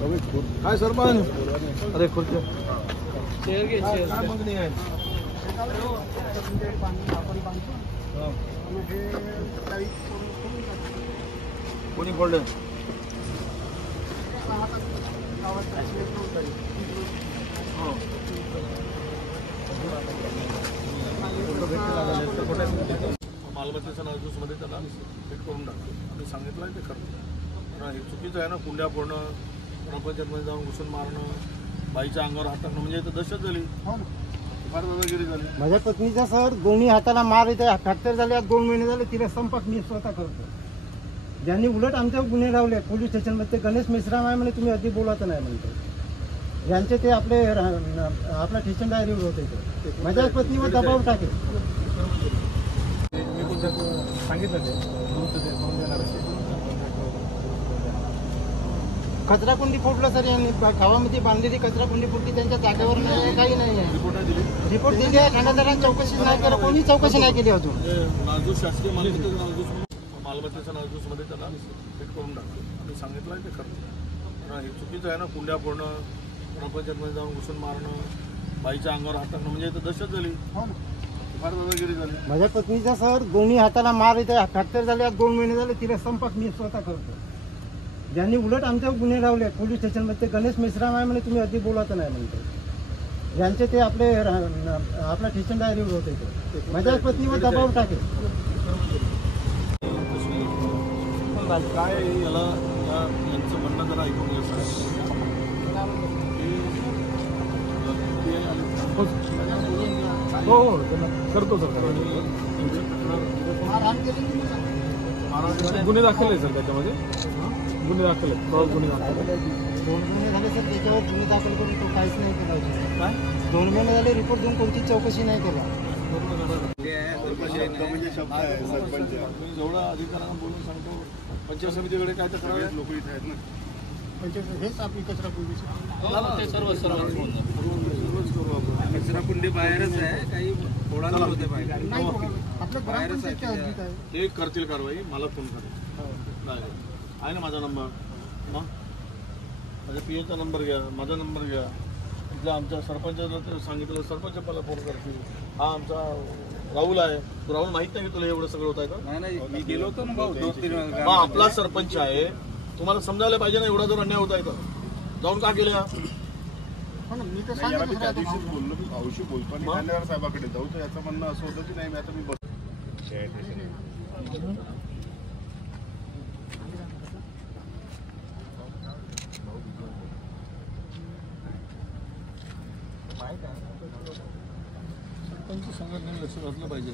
काय सरपंच अरे खुर्च्या चेअर घे काय मागणी आहे कोणी फोडलं मालमत्तेच्या नाजूसमध्ये त्याला फिट करून टाकतो आम्ही सांगितलं आहे ते करतो हे चुकीचं आहे ना कुंड्या फोडणं ग्रामपंचायतमध्ये जाऊन घुसून मारणं बाईच्या अंगावर हात टाकणं म्हणजे इथं दहशत झाली फार दादागिरी झाली माझ्या पत्नीचा सर दोन्ही हाताला मार इथे फ्रॅक्चर झाले 2 महिने झाले तिला संपर्क मी स्वतः करतो ज्यांनी उलट आमच्यावर गुन्हे लावले पोलीस स्टेशनमध्ये ते गणेश मेश्राम आहे म्हणे तुम्ही अधिक बोलायचं नाही म्हणतो यांचे ते आपले आपला स्टेशन डायरीवर होते ते माझ्या पत्नीवर दबाव टाकेल कचराकुंडी फोडलं सर यांनी गावामध्ये बांधलेली कचराकुंडी फुटली त्यांच्या जागेवर नाही काही नाही आहे रिपोर्ट दिली आहे ठाण्यादारांनी चौकशी नाही केली कोणी चौकशी नाही केली अजून नाजूस शासकीय मालमत्तेच्या नाजूसमध्ये त्याला फिट करून टाकतो आम्ही सांगितलं आहे ते करतो हे चुकीचं आहे ना कुंड्या फोडणं ग्रामपंचायतमध्ये जाऊन घुसून मारणं बाईच्या अंगावर हात टाकणं म्हणजे इथं दहशत झाली फार दादागिरी झाली माझ्या पत्नीचा सर दोन्ही हाताला मार इथे फ्रॅक्चर झाले 2 महिने झाले तिला संपर्क मी स्वतः करतो ज्यांनी उलट आमच्यावर गुन्हे लावले पोलीस स्टेशनमध्ये ते गणेश मेश्राम आहे म्हणे तुम्ही अधिक बोलायचं नाही म्हणतो यांचे ते आपले आपला स्टेशन डायरीवर होते ते माझ्या पत्नीवर दबाव टाकेल काय याला यांचं म्हणणं जरा ऐकून घ्यायचं हो करतो सर गुन्हे दाखल आहे सर त्याच्यामध्ये गुन्हे दाखल आहेत गुन्हे दाखल 2 महिने झाले सर त्याच्यावर गुन्हे दाखल करून तो काहीच नाही केला काय 2 महिने झाले रिपोर्ट देऊन कोणतीच चौकशी नाही केला जेवढा अधिकाऱ्यांना बोलून सांगतो पंचायत समितीकडे काय तर करावे लोक इथे आहेत ना हेच आपली कचराकुंडी सर्वच करू आपण कचराकुंडी बाहेरच आहे काही फोडा होते बाहेरच आहे ते करतील कारवाई मला फोन करेल आहे ना माझा नंबर मग माझ्या पीएचा नंबर घ्या माझा नंबर घ्या तिथल्या आमच्या सरपंचाला सांगितलं सरपंच मला फोन करतील हा आमचा राहुल आहे तू राहुल माहित नाही तुला एवढं सगळं होत आहे नाही मी गेलो होतो ना भाऊ 2-3 हा आपला सरपंच आहे तुम्हाला समजायला पाहिजे ना एवढा जर अन्याय होत आहे तर जाऊन का केल्या मी तर त्या दिवशीच बोललो मी भाऊशी बोलतो आणि ठाणेदार साहेबाकडे जाऊ तर याचं म्हणणं असं होतं की नाही मी आता मी सरपंच संघटनेने लक्ष घातलं पाहिजे